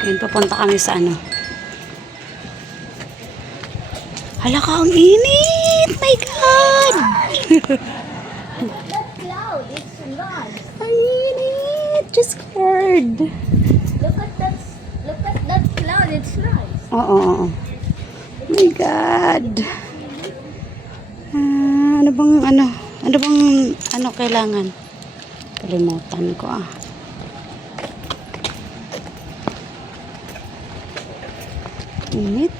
Ayun, papunta kami sa ano. Hala ka, ang init! My God! That cloud, it's nice. Ang init! Just scared. Look at that cloud, it's nice. Oo, oo. My God. Ano bang kailangan? Kalimutan ko Init.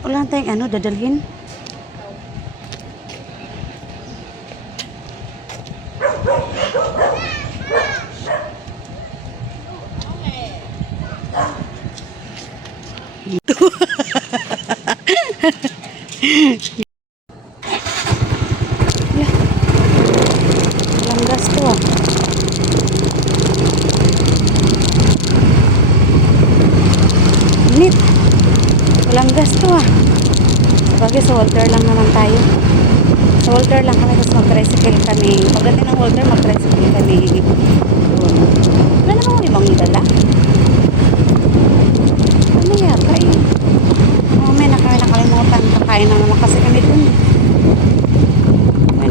Wala tayong dadalhin. Walang gas to. Init. Walang gas to Sabagay sa Walter lang naman tayo. Sa Walter lang kami, tapos mag-tricycle kami. Pagdating ng Walter, mag-tricycle kami. Doon. Wala naman ibang dala. Ano yata may nakalimutan. Kakain na naman kasi kami dun. May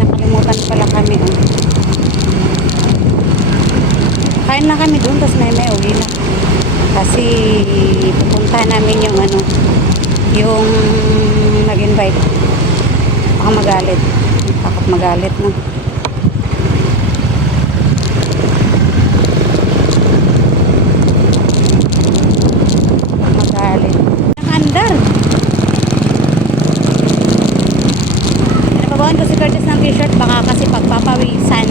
nakalimutan pala kami. Kain na kami dun, tapos may uwi na. Kasi pupunta namin yung nag-invite. Baka magalit. Takot magalit na. Magalit. Nakandar. Pinapabawan ko si Curtis ng t-shirt. Baka kasi pagpapawisan.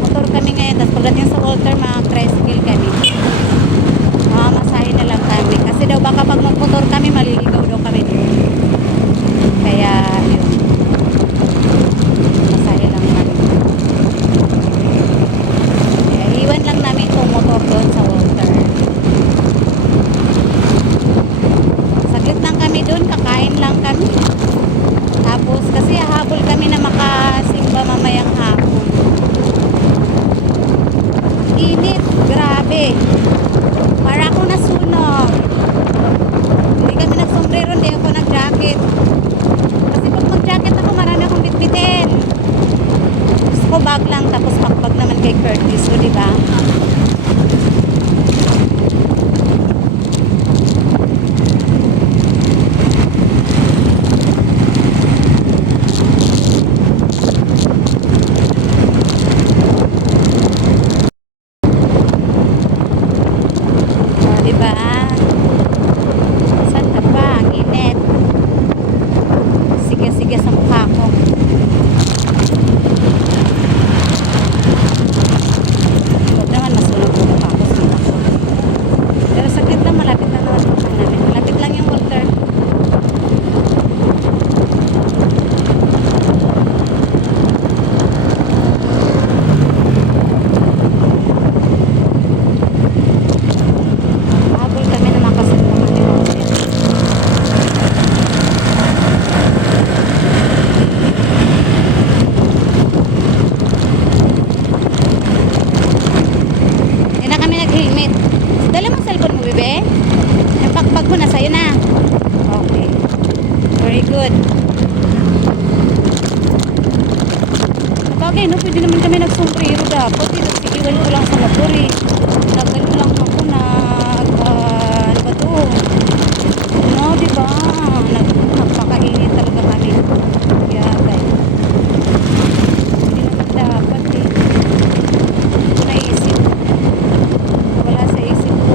Motor kami ngayon. Tapos pagdating sa Walter, tricycle kami. Masahin na lang kami. Kasi daw baka pag magmotor kami, maliligaw daw kami dito. Kaya, yun. Masahin lang kami. Kaya, iwan lang namin itong motor doon sa Walter. Saglit lang kami doon. Kakain lang kami. Tapos, kasi habol kami na makasimba mamayang hapon. Init. Grabe. Para akong nasunog. Hindi kami nagsombrero, hindi ako nag-jacket. Kasi pag mag-jacket ako, marami akong bitbitin. Gusto ko bag lang, tapos pakbag naman kay Curtis. So, diba? Diba? Saan ka ba? Ang init. Sige sa mukha ko. Huwag naman masunog ko mukha ko sa mukha ko. Pero sakit lang, malapit na naman namin. Malapit lang yung Walter. Dala mo cellphone mo, bebe? Yung pakbag mo na, sa'yo na. Okay. Very good. Sabagay, no? Pwede naman kami nagsombrero dapat. Iwan ko lang sa motor Nagano lang ako ano ba to? No, diba? Nagpakainit talaga kami. Yeah, guys. Hindi naman dapat naisip. Wala sa isip ko.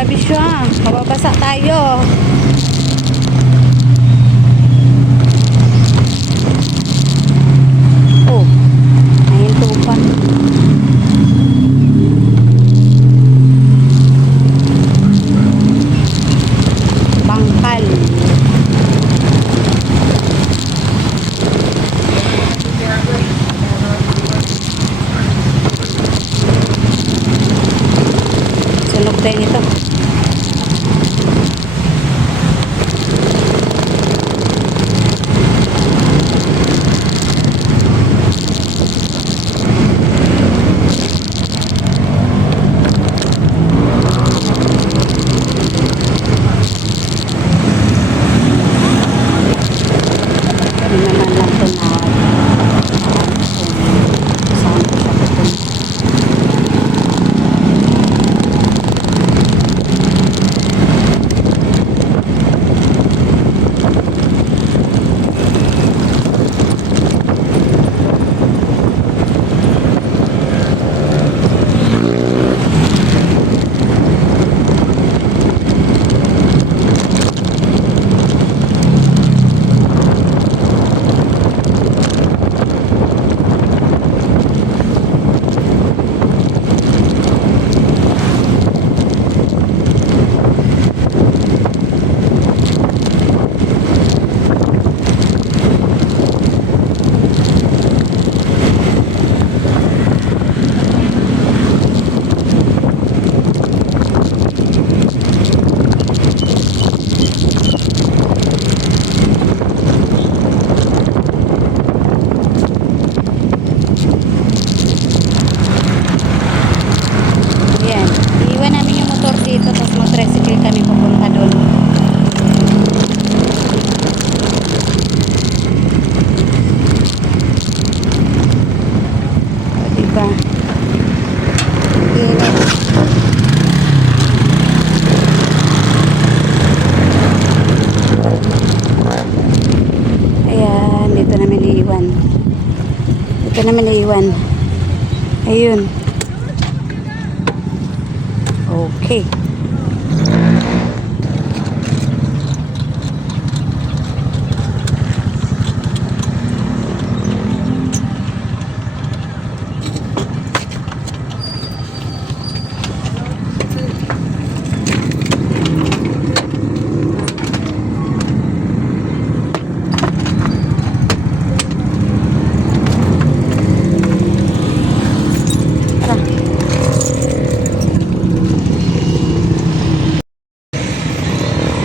Grabe siya. Mababasa tayo. Oh, nahinto pa. Bangkal. Sunog tayo nito. Hindi naman lang ito na saan ko siya pupunta. Yan. Iiwan namin yung motor dito tapos mag-tricycle kami pupunta doon. O, diba? Init. Ayan, dito namin iiwan. Dito namin iiwan. Ayun. Okay.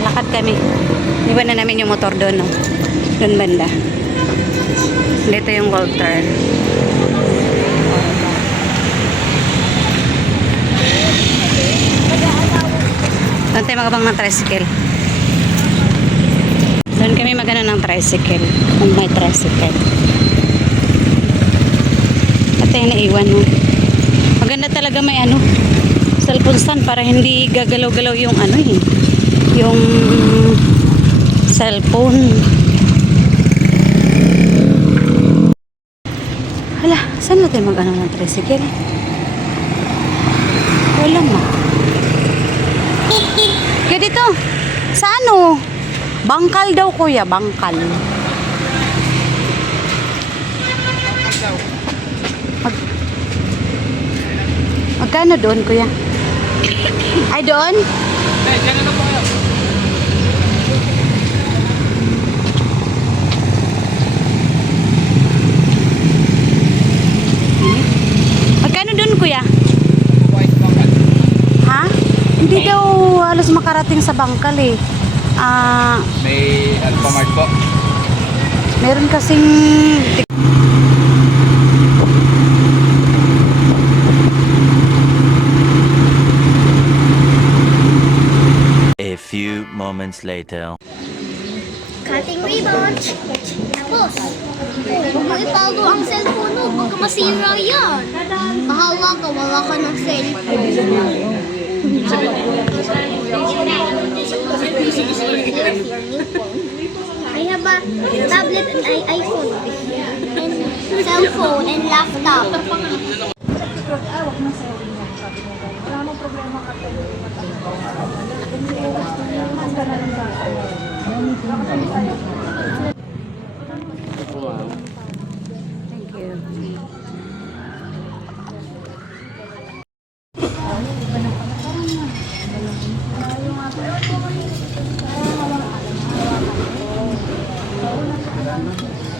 Lakad kami. Iwan na namin yung motor doon, no? Doon banda. Dito yung gold turn. Doon tayo magabang ng tricycle. Doon kami magana ng tricycle. Kung may tricycle. At tayo naiwan, no? Maganda talaga may ano, cellphone stand para hindi gagalaw-galaw yung ano eh. Yung cellphone. Hala, saan natin mag-ano ng tricycle? Wala ma. Kaya dito, sa ano? Bangkal daw kuya, bangkal. Magkano doon kuya? Ay doon? Magkano doon kuya? Ha? Hindi daw halos makarating sa bangkal eh. May Alphamart po. Meron kasing A few moments later. Cutting ribbon. Tapos, huwag mo itago ang cellphone mo. Baka masira yan. Bahala ka, wala ka ng cellphone. I have a tablet and iPhone. And cell phone and laptop. Thank you.